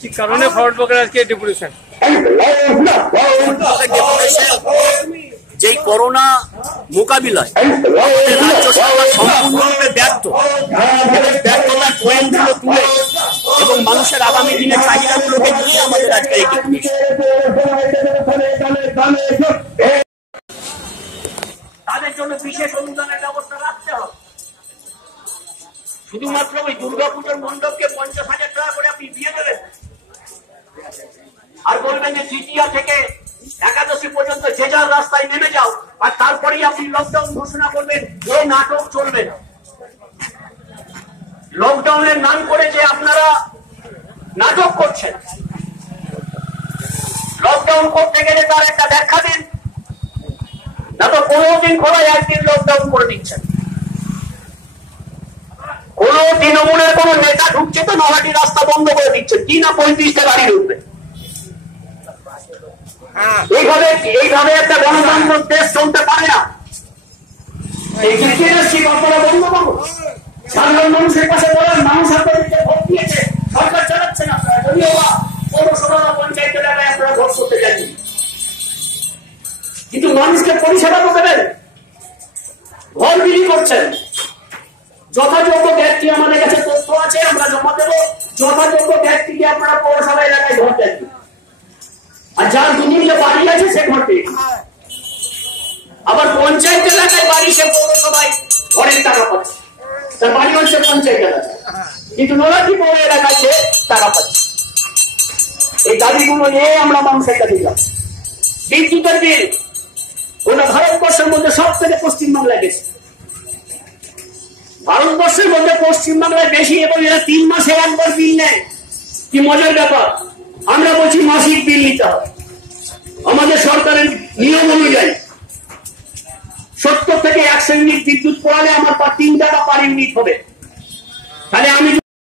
কি কারণে ফরওয়ার্ড ব্লকের আজকে ডেপুটেশন? যে করোনা মোকাবিলায় রাজ্য সরকার সম্পূর্ণরূপে ব্যর্থ এবং ব্যর্থতার পয়েন্টগুলো তুলে এবং মানুষের আগামী দিনের চাহিদাগুলোকে নিয়ে আমাদের আজকে এই তাদের জন্য বিশেষ অনুদানের ব্যবস্থা রাখতে হবে। শুধুমাত্র ওই দুর্গাপুজোর মণ্ডপকে 50,000 টাকা করে আপনি দিয়ে দেবেন আর বলবেন যে তৃতীয়া থেকে একাদশী পর্যন্ত যে যার রাস্তায় নেমে যাও, আর তারপরেই আপনি লকডাউন ঘোষণা করবেন। এই নাটক চলবে না। লকডাউনের নাম করে যে আপনারা নাটক করছেন, লকডাউন করতে গেলে তার একটা ব্যাখ্যা দিন, না তো 15 দিন খোলা একদিন লকডাউন করে দিচ্ছেন। কোন তৃণমূলের কোন নেতা ঢুকছে তো নহাটি রাস্তা বন্ধ করে দিচ্ছেন, কি না 35টা গাড়ি ঢুকবে। এইভাবে একটা গণতন্ত্র দেশ চলতে পারে না। আপনারা বন্ধ করুন। সাধারণ মানুষের কাছে বলেন, মানুষ আপনাদেরকে ভোট দিয়েছে, সরকার চালাচ্ছেন আপনারা, যদিও বা পৌরসভা বা পঞ্চায়েত এলাকায় আপনারা ভোট করতে যাননি, কিন্তু মানুষকে পরিষেবা তো দেবেন। ঘর বিলি করছেন, যথাযোগ্য ব্যক্তি, আমাদের কাছে তথ্য আছে, আমরা জমা দেবো, যথাযোগ্য ব্যক্তিকে আপনারা পৌরসভা এলাকায় ঘর দেন, আর যার দুনিয়া বাড়ি আছে সে ঘর পেয়ে, আবার পঞ্চায়েত এলাকায় বাড়ি সে পৌরসভায় ঘরের টাকা পাচ্ছে, তার বাড়ি হচ্ছে পঞ্চায়েত এলাকায়, কিন্তু নলাটি পৌর এলাকায় সে টাকা পাচ্ছে। এই দাবিগুলো নিয়ে আমরা মানুষের কাছে দিলাম। বিদ্যুতের বিল গোটা ভারতবর্ষের মধ্যে সব থেকে পশ্চিমবাংলায় বেশি, ভারতবর্ষের মধ্যে পশ্চিমবাংলায় বেশি, এবং এরা 3 মাসে একবার বিল নেয়। কি মজার ব্যাপার, আমরা বলছি মাসিক বিল নিতে হবে। আমাদের সরকারের নিয়ম অনুযায়ী 70 থেকে 100 ইউনিট বিদ্যুৎ পড়ালে আমার 3 টাকা পার ইউনিট হবে। তাহলে আমি